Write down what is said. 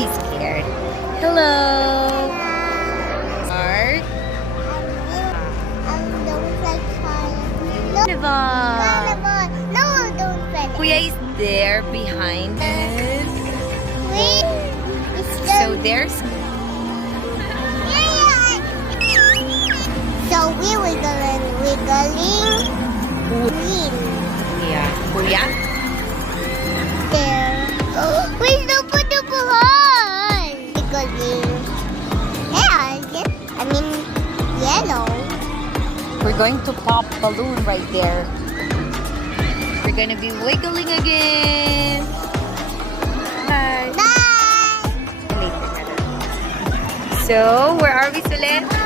be scared. Hello. Art. Don't like fire. No, Diba? no, don't fell. Kuya is there behind us. Wait. It's So there's So we wiggling. Green. Kuya. There. Wait, no, put the behind. Wiggling. Yeah, I mean, yellow. We're going to pop balloon right there. We're gonna be wiggling again. Bye. Bye. Later na lang. So, where are we, Sule?